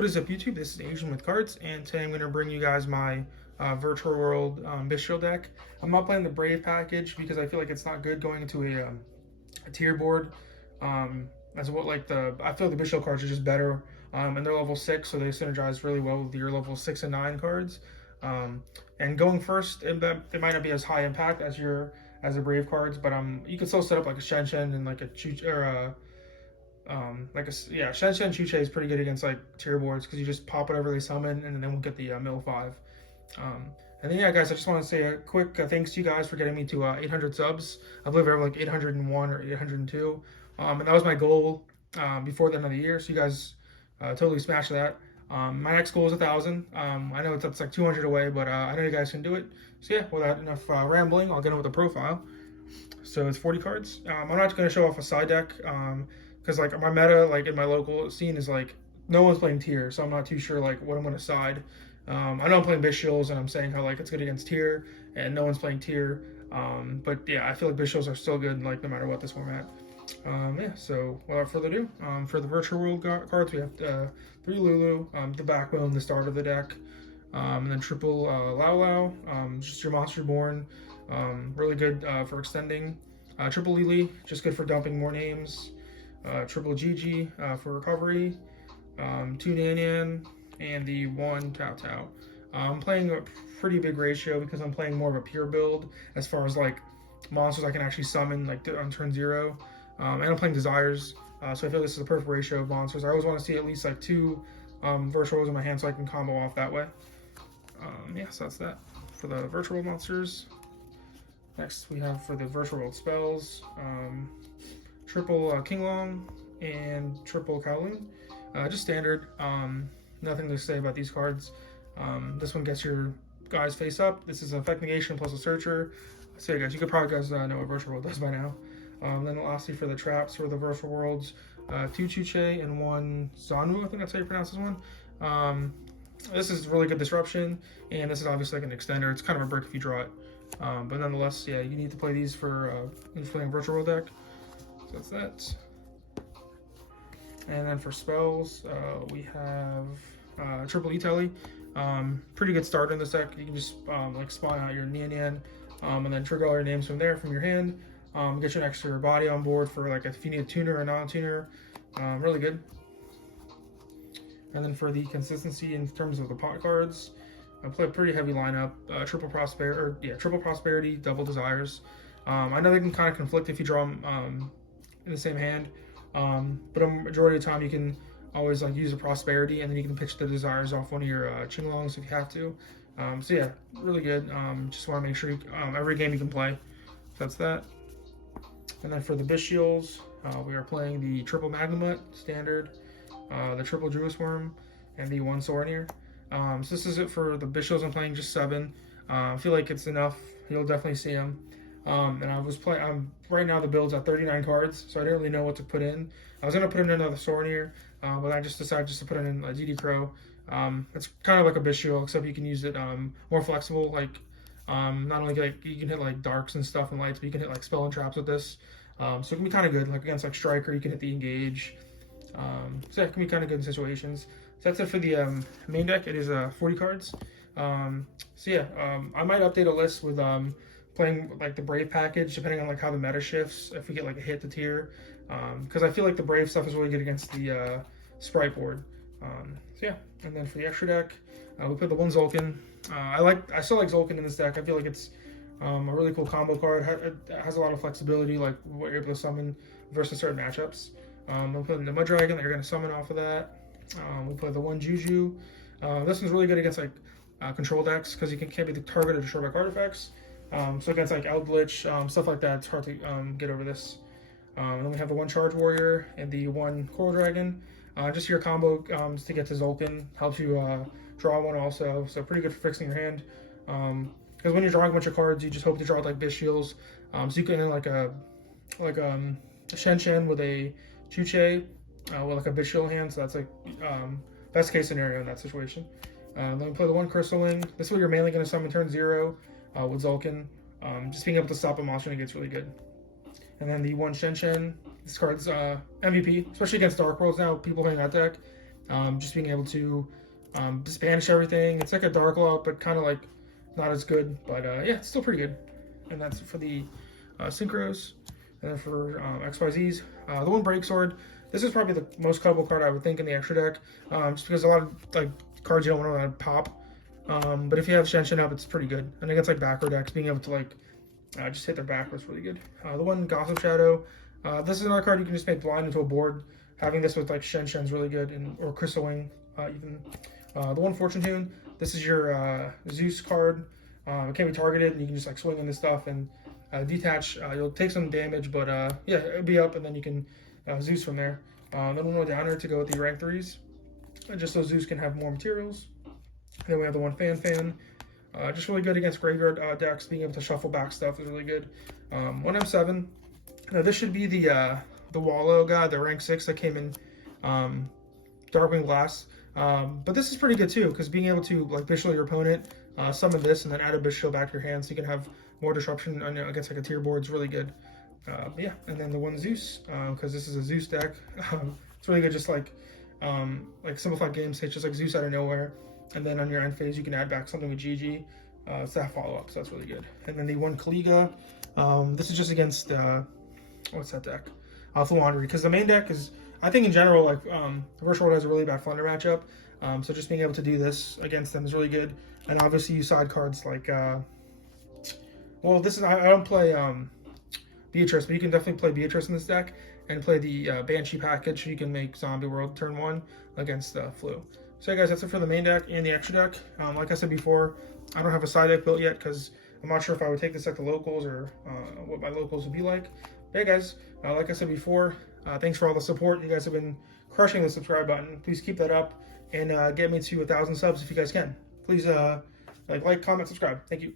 What is up, YouTube? This is Asian with Cards, and today I'm going to bring you guys my Virtual World Bystial deck. I'm not playing the Brave package because I feel like it's not good going into a tier board. As what I feel like the Bystial cards are just better, and they're level 6, so they synergize really well with your level 6 and 9 cards. And going first, it might not be as high impact as the Brave cards, but you can still set up like a Shen and like a Shen Chuche is pretty good against like tier boards because you just pop whatever they summon and then we'll get the mill 5. And then yeah, guys, I just want to say a quick thanks to you guys for getting me to 800 subs. I believe I have like 801 or 802, and that was my goal before the end of the year. So you guys totally smashed that. My next goal is 1,000. I know it's like 200 away, but I know you guys can do it. So yeah, without enough rambling, I'll get in with the profile. So it's 40 cards. I'm not going to show off a side deck. Because like my meta like in my local scene is like no one's playing tier, so I'm not too sure like what I'm going to side. I know I'm playing Bystials and I'm saying how like it's good against tier and no one's playing tier, but yeah, I feel like Bystials are still good like no matter what this format. Yeah, so without further ado, for the Virtual World cards we have 3 Lulu, the backbone, the start of the deck, and then triple Lao Lao, just your monster born, really good for extending, triple Lily, just good for dumping more names. Triple Gigi for recovery, 2 Nanyan, and the 1 Tao Tao. I'm playing a pretty big ratio because I'm playing more of a pure build as far as like monsters I can actually summon like on turn 0. And I'm playing Desires, so I feel this is the perfect ratio of monsters. I always want to see at least like 2 Virtual Worlds in my hand so I can combo off that way. Yeah, so that's that for the Virtual World monsters. Next we have for the Virtual World spells. Triple Kinglong and triple Kowloon. Just standard. Nothing to say about these cards. This one gets your guys face up. This is an effect negation plus a searcher. So yeah, guys, you could probably know what Virtual World does by now. Then lastly for the traps for the Virtual Worlds, 2 Chuche and 1 Zanwu. I think that's how you pronounce this one. This is really good disruption, and this is obviously like an extender. It's kind of a brick if you draw it. But nonetheless, yeah, you need to play these for playing a Virtual World deck. So that's that. And then for spells, we have triple E-Telly. Pretty good start in this deck. You can just like spawn out your Nian, and then trigger all your names from there from your hand. Get you an extra body on board for like if you need a tuner or non-tuner. Really good. And then for the consistency in terms of the pot cards, I play a pretty heavy lineup. Triple Prosperity, double Desires. I know they can kind of conflict if you draw them in the same hand, but a majority of the time you can always like use a Prosperity and then you can pitch the Desires off one of your Qinglongs if you have to. So yeah, really good. Just want to make sure every game you can play. So that's that. And then for the Bystials, we are playing the triple Magnemut standard, the triple Druis Worm, and the 1 Sornier. So this is it for the Bystials. I'm playing just 7. I feel like it's enough. You'll definitely see them. And I was playing. Right now the build's at 39 cards, so I didn't really know what to put in. I was gonna put in another Sornier, but I just decided to put in a DD Crow. It's kind of like a Bystial, except you can use it more flexible. Like not only like you can hit like darks and stuff and lights, but you can hit like spell and traps with this. So it can be kind of good. Like against like Striker, you can hit the engage. So yeah, it can be kind of good in situations. So that's it for the main deck. It is 40 cards. So yeah, I might update a list with playing like the Brave package depending on like how the meta shifts if we get like a hit to tier, because I feel like the Brave stuff is really good against the Sprite board. So yeah, and then for the extra deck, we put the 1 Zulkin. I still like Zulkin in this deck. I feel like it's a really cool combo card. It has a lot of flexibility, like what you're able to summon versus certain matchups. We'll put in the Mud Dragon that you're going to summon off of that. We'll play the 1 Juju. This one's really good against like control decks because you can't be the target or destroyed by card effects. So against like Eldritch, stuff like that, it's hard to get over this. And then we have the 1 Charge Warrior and the 1 Coral Dragon. Just your combo to get to Zulkin helps you draw 1 also, so pretty good for fixing your hand. Because when you're drawing a bunch of cards, you just hope to draw like Bystials. So you can like a Shen with a Chuche with like a Bystial hand, so that's like best case scenario in that situation. Then we play the 1 Crystal Wing. This is what you're mainly going to summon turn 0 with Zulkin. Just being able to stop a monster when it gets really good. And then the 1 Shen. This card's MVP, especially against Dark Worlds now. People playing that deck. Just being able to just banish everything. It's like a Dark Law, but kind of like not as good. But yeah, it's still pretty good. And that's for the Synchros. And then for XYZs, the one Break Sword. This is probably the most cuttable card I would think in the extra deck, just because a lot of like cards you don't want to pop. But if you have Shen up, it's pretty good. And against like backer decks, being able to like just hit their back was really good. The one Gossip Shadow. This is another card you can just make blind into a board. Having this with like Shen's really good, and or Crystal Wing even. The one Fortune Tune. This is your Zeus card. It can't be targeted, and you can just like swing into stuff and detach. You'll take some damage, but yeah, it'll be up, and then you can Zeus from there. Then one more downer to go with the rank 3s. Just so Zeus can have more materials. And then we have the one Fan. Just really good against graveyard decks. Being able to shuffle back stuff is really good. One M7. Now this should be the Wallow guy, the rank 6 that came in Darkwing Glass. But this is pretty good too, because being able to like Bystial your opponent, summon this, and then add a Bystial back to your hand, so you can have more disruption against like a tier board. Is really good. Yeah, and then the one Zeus, because this is a Zeus deck. It's really good, just like simplified game state, just like Zeus out of nowhere. And then on your end phase, you can add back something with GG. Staff follow-up, so that's really good. And then the one Kaliga, this is just against, what's that deck? Fluandry, because the main deck is, I think in general, like, the Virtual World has a really bad Thunder matchup. So just being able to do this against them is really good. And obviously you side cards like, well, this is, I don't play Beatrice, but you can definitely play Beatrice in this deck and play the Banshee package, so you can make Zombie World turn 1 against Flu. So yeah, guys, that's it for the main deck and the extra deck. Like I said before, I don't have a side deck built yet because I'm not sure if I would take this deck to locals or what my locals would be like. But yeah, guys, like I said before, thanks for all the support. You guys have been crushing the subscribe button. Please keep that up and get me to 1,000 subs if you guys can. Please like, comment, subscribe. Thank you.